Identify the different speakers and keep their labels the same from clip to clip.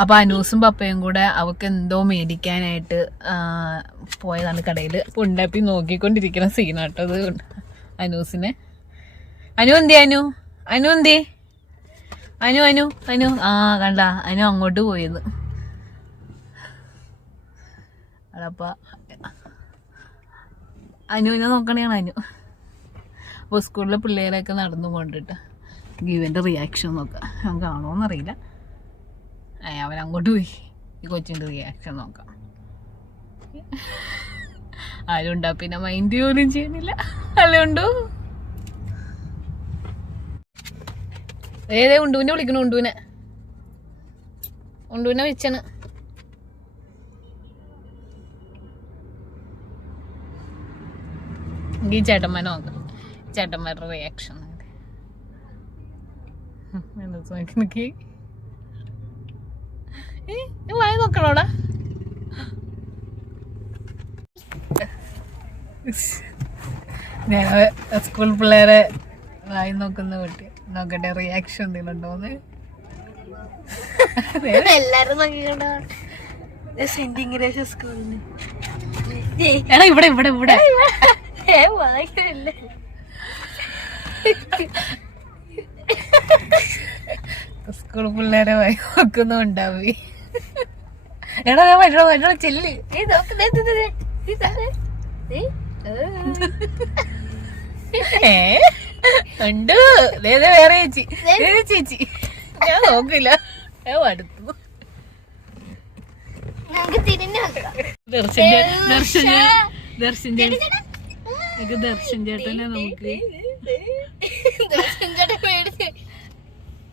Speaker 1: അപ്പൊ അനൂസും പപ്പയും കൂടെ അവക്ക് എന്തോ മേടിക്കാനായിട്ട് പോയതാണ് കടയിൽ ഉണ്ടാപ്പി നോക്കിക്കൊണ്ടിരിക്കുന്ന സീനാട്ടത് അനൂസിനെ. അനു എന്തി അനു? അനു എന്തി അനു അനു അനു. ആ കണ്ട. അനു അങ്ങോട്ട് പോയത് അതപ്പ അനുവിനെ നോക്കണേണ് അനു. അപ്പോൾ സ്കൂളിലെ പിള്ളേരൊക്കെ നടന്നു കൊണ്ടിട്ട് ഗീവന്റെ റിയാക്ഷൻ നോക്കാം. അവൻ കാണുമോന്നറിയില്ല ഏ അവൻ അങ്ങോട്ട് പോയി. ഈ കൊച്ചിന്റെ റിയാക്ഷൻ നോക്കാം. ആരുണ്ടാ? പിന്നെ മൈൻഡ് പോലും ചെയ്യുന്നില്ല. അല്ലുണ്ടോ ഏതേ ഉണ്ടുവിനെ വിളിക്കണു ഉണ്ടുവിനെ ഉണ്ടുവിനെ വിളിച്ചാണ്. ഈ ചേട്ടന്മാരെ നോക്കാം. ചേട്ടന്മാരുടെ റിയാക്ഷൻ നോക്കി ഏ? വായി നോക്കണോടാ. ഞാൻ സ്കൂൾ പിള്ളേരെ വായി നോക്കുന്ന കുട്ടി. നോക്കട്ടെ റിയാക്ഷൻ എന്തെങ്കിലും ഉണ്ടോന്ന്
Speaker 2: എല്ലാരും നോക്കിക്കണ്ടോ. സെന്റ് ഇംഗ്ലീഷ് സ്കൂളിന്
Speaker 1: എടാ ഇവിടെ ഇവിടെ ഇവിടെ. സ്കൂൾ പിള്ളേരെ വായി നോക്കുന്നുണ്ടാവി. എടാ വരണോ എന്നോട് ചെല്ല്.
Speaker 2: നീ നോക്ക് ഏ.
Speaker 1: ഏ? ഉണ്ട്. വേറെ ചേച്ചി. ചേച്ചി. ഞാൻ നോക്കില്ല. ഞാൻ അടുത്തു ദർശൻ ദർശൻ ചേട്ടനെ നമുക്ക്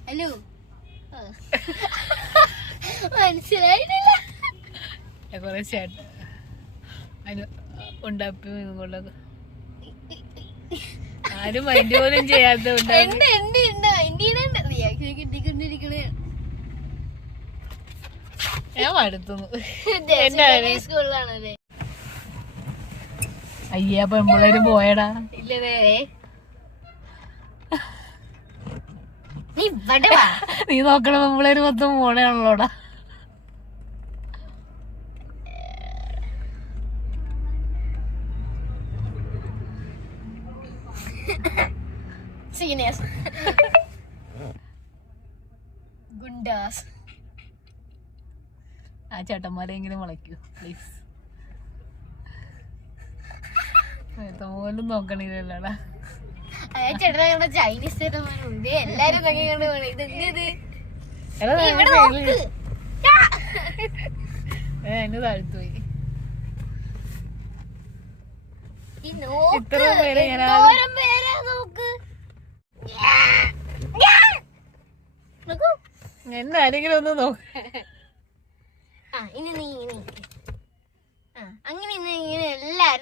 Speaker 2: ഹലോ. മനസ്സിലായിട്ടില്ല
Speaker 1: കുറെ ചേട്ട അതിന് ഉണ്ടാപ്പി കൊണ്ടത്. ആരും മൈൻഡ് പോലും
Speaker 2: കിട്ടിക്കൊണ്ടിരിക്കണേ.
Speaker 1: ഞാൻ മടുത്തുന്നു അയ്യ പെമ്പിള്ളേര് പോയടാ.
Speaker 2: ഇല്ല നീ
Speaker 1: നോക്കണ പെമ്പിള്ളേര് മൊത്തം പോണേണല്ലോടാ
Speaker 2: സീനിയേഴ്സ്. ഗുണ്ടാസ്.
Speaker 1: ആ ചേട്ടന്മാരെങ്കിലും വളയ്ക്കൂ പ്ലീസ് പോലും നോക്കണില്ലല്ലോടാ.
Speaker 2: ചേട്ടനെ ചൈനീസ് ചേട്ടന്മാരുണ്ട്. എല്ലാരും ഇതൊക്കെ കണ്ട് പോണേ ഇത് എന്ത് ഇത്
Speaker 1: എടാ,
Speaker 2: നീ ഇവിടെ
Speaker 1: ഞാൻ
Speaker 2: നോക്ക്
Speaker 1: ഏ, എന്നെ താഴ്ത്തുപോയി പേരെ ഞാൻ
Speaker 2: നോക്കൂ.
Speaker 1: ഒന്ന് നോക്ക.
Speaker 2: ആ ഇനി നീ ഇനി. ആ അങ്ങനെ ഇന്ന് ഇങ്ങനെ എല്ലാരും